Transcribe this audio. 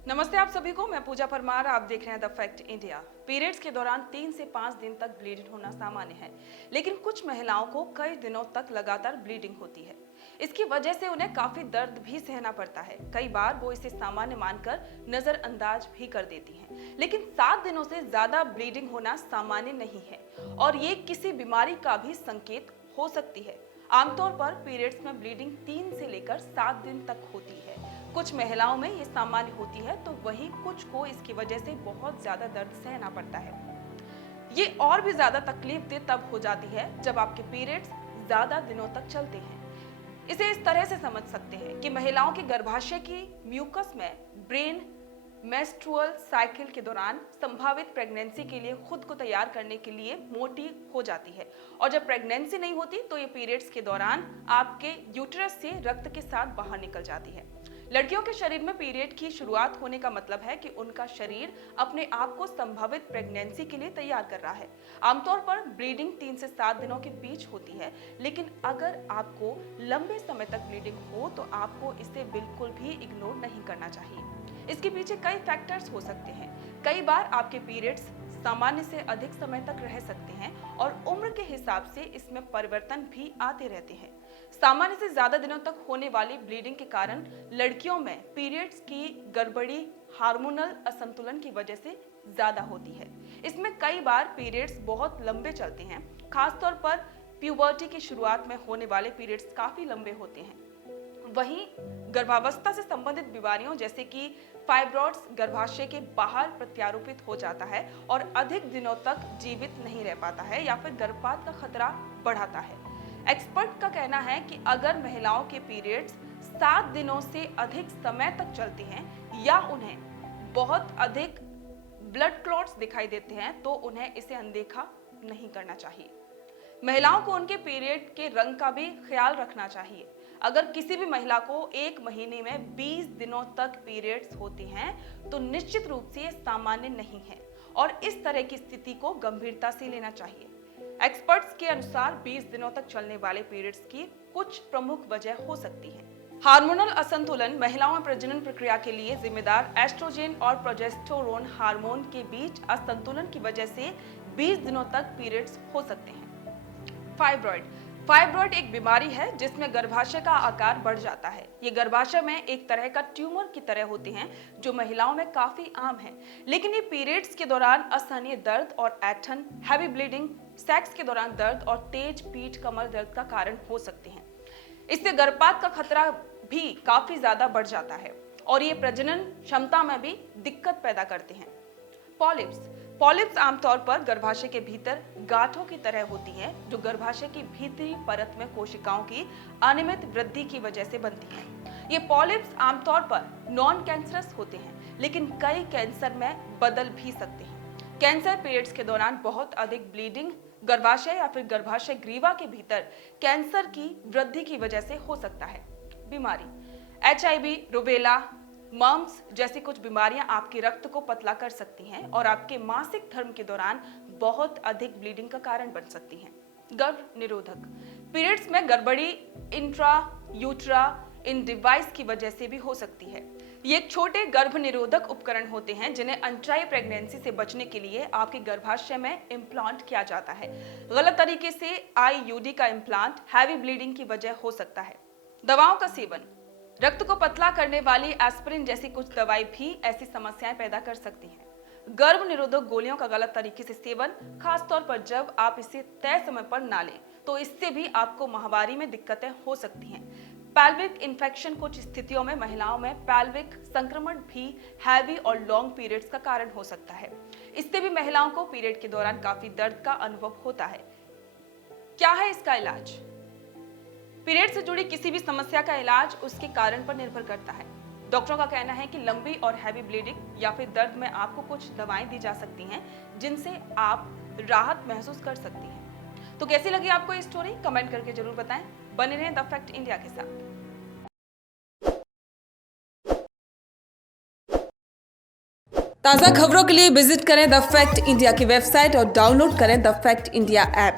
नमस्ते आप सभी को। मैं पूजा परमार, आप देख रहे हैं द फैक्ट इंडिया। पीरियड्स के दौरान 3 से 5 दिन तक ब्लीडिंग होना सामान्य है, लेकिन कुछ महिलाओं को कई दिनों तक लगातार ब्लीडिंग होती है। इसकी वजह से उन्हें काफी दर्द भी सहना पड़ता है। कई बार वो इसे सामान्य मानकर नजरअंदाज भी कर देती हैं। लेकिन 7 दिनों से ज्यादा ब्लीडिंग होना सामान्य नहीं है और ये किसी बीमारी का भी संकेत हो सकती है। आमतौर पर पीरियड्स में ब्लीडिंग 3 से लेकर 7 दिन तक होती है। कुछ महिलाओं में ये सामान्य होती है, तो वहीं कुछ को इसकी वजह से बहुत ज्यादा दर्द सहना पड़ता है। ये और भी ज्यादा तकलीफ दे तब हो जाती है जब आपके पीरियड्स ज्यादा दिनों तक चलते हैं। इसे इस तरह से समझ सकते हैं कि महिलाओं के गर्भाशय की म्यूकस में ब्रेन मेंस्ट्रुअल साइकिल के दौरान संभावित प्रेगनेंसी के लिए खुद को तैयार करने के लिए मोटी हो जाती है, और जब प्रेगनेंसी नहीं होती तो ये पीरियड्स के दौरान आपके यूट्रस से रक्त के साथ बाहर निकल जाती है। लड़कियों के शरीर में पीरियड की शुरुआत होने का मतलब है कि उनका शरीर अपने आप को संभावित प्रेगनेंसी के लिए तैयार कर रहा है। आमतौर पर ब्लीडिंग 3 से 7 दिनों के बीच होती है, लेकिन अगर आपको लंबे समय तक ब्लीडिंग हो तो आपको इसे बिल्कुल भी इग्नोर नहीं करना चाहिए। इसके पीछे कई फैक्टर्स हो सकते हैं। कई बार आपके पीरियड्स सामान्य से अधिक समय तक रह सकते हैं और उम्र के हिसाब से इसमें परिवर्तन भी आते रहते हैं। सामान्य से ज्यादा दिनों तक होने वाली ब्लीडिंग के कारण लड़कियों में पीरियड्स की गड़बड़ी हार्मोनल असंतुलन की वजह से ज्यादा होती है। इसमें कई बार पीरियड्स बहुत लंबे चलते हैं, खासतौर पर प्यूबर्टी की शुरुआत में होने वाले पीरियड्स काफी लंबे होते हैं। वहीं गर्भावस्था से संबंधित बीमारियों जैसे कि फाइब्रॉइड्स गर्भाशय के बाहर प्रत्यारोपित हो जाता है और अधिक दिनों तक जीवित नहीं रह पाता है या फिर गर्भपात का खतरा बढ़ाता है। एक्सपर्ट का कहना है कि अगर महिलाओं के पीरियड्स 7 दिनों से अधिक समय तक चलते हैं या उन्हें बहुत अधिक ब्लड क्लॉट्स दिखाई देते हैं तो उन्हें इसे अनदेखा नहीं करना चाहिए। महिलाओं को उनके पीरियड के रंग का भी ख्याल रखना चाहिए। अगर किसी भी महिला को 1 महीने में 20 दिनों तक पीरियड्स होते हैं तो निश्चित रूप से ये सामान्य नहीं है और इस तरह की स्थिति को गंभीरता से लेना चाहिए। एक्सपर्ट्स के अनुसार 20 दिनों तक चलने वाले पीरियड्स की कुछ प्रमुख वजह हो सकती है। हार्मोनल असंतुलन महिलाओं में प्रजनन प्रक्रिया के लिए जिम्मेदार एस्ट्रोजन और प्रोजेस्टेरोन हार्मोन के बीच असंतुलन की वजह से 20 दिनों तक पीरियड्स हो सकते हैं। फाइब्रॉइड एक बीमारी है जिसमें गर्भाशय का आकार बढ़ जाता है। ये गर्भाशय में एक तरह का ट्यूमर की तरह होते हैं जो महिलाओं में काफी आम है, लेकिन ये पीरियड्स के दौरान असहनीय दर्द और ऐंठन, हैवी ब्लीडिंग, सेक्स के दौरान दर्द और तेज पीठ कमर दर्द का कारण हो सकते हैं। इससे गर्भपात का खतरा भी काफी ज्यादा बढ़ जाता है और ये प्रजनन क्षमता में भी दिक्कत पैदा करते हैं। पॉलिप्स आमतौर पर गर्भाशय के भीतर गांठों की तरह होती हैं जो गर्भाशय की भीतरी परत में कोशिकाओं की अनियमित वृद्धि की वजह से बनती हैं। ये पॉलिप्स आमतौर पर नॉन कैंसरस होते हैं, लेकिन कई कैंसर में बदल भी सकते हैं। कैंसर पीरियड्स के दौरान बहुत अधिक ब्लीडिंग गर्भाशय या फिर गर्भाशय ग्रीवा के भीतर कैंसर की वृद्धि की वजह से हो सकता है। बीमारी HIV, रूबेला, मम्स जैसी कुछ बीमारियां आपके रक्त को पतला कर सकती हैं और आपके मासिक धर्म के दौरान बहुत अधिक ब्लीडिंग का कारण बन सकती हैं। गर्भ निरोधक पीरियड्स में गड़बड़ी इंट्रा यूट्रा इन डिवाइस की वजह से भी हो सकती है। ये एक छोटे गर्भ निरोधक उपकरण होते हैं जिन्हें अनचाही प्रेगनेंसी से बचने के लिए आपके गर्भाशय में इम्प्लांट किया जाता है। गलत तरीके से IUD का इम्प्लांट हैवी ब्लीडिंग की वजह हो सकता है। दवाओं का सेवन रक्त को पतला करने वाली एस्पिरिन जैसी कुछ दवाई भी ऐसी समस्याएं पैदा कर सकती हैं। गर्भ निरोधक गोलियों का गलत तरीके से सेवन, खासतौर पर जब आप इसे तय समय पर ना लें, तो इससे भी आपको माहवारी में दिक्कतें हो सकती हैं। पैल्विक इन्फेक्शन कुछ स्थितियों में महिलाओं में पैल्विक संक्रमण भी हैवी और लॉन्ग पीरियड्स का कारण हो सकता है। इससे भी महिलाओं को पीरियड के दौरान काफी दर्द का अनुभव होता है। क्या है इसका इलाज? पीरियड से जुड़ी किसी भी समस्या का इलाज उसके कारण पर निर्भर करता है। डॉक्टरों का कहना है कि लंबी और हैवी ब्लीडिंग या फिर दर्द में आपको कुछ दवाएं दी जा सकती हैं जिनसे आप राहत महसूस कर सकती हैं। तो कैसी लगी आपको ये स्टोरी? कमेंट करके जरूर बताएं। बने रहें द फैक्ट इंडिया के साथ। ताज़ा खबरों के लिए विजिट करें द फैक्ट इंडिया की वेबसाइट और डाउनलोड करें द फैक्ट इंडिया ऐप।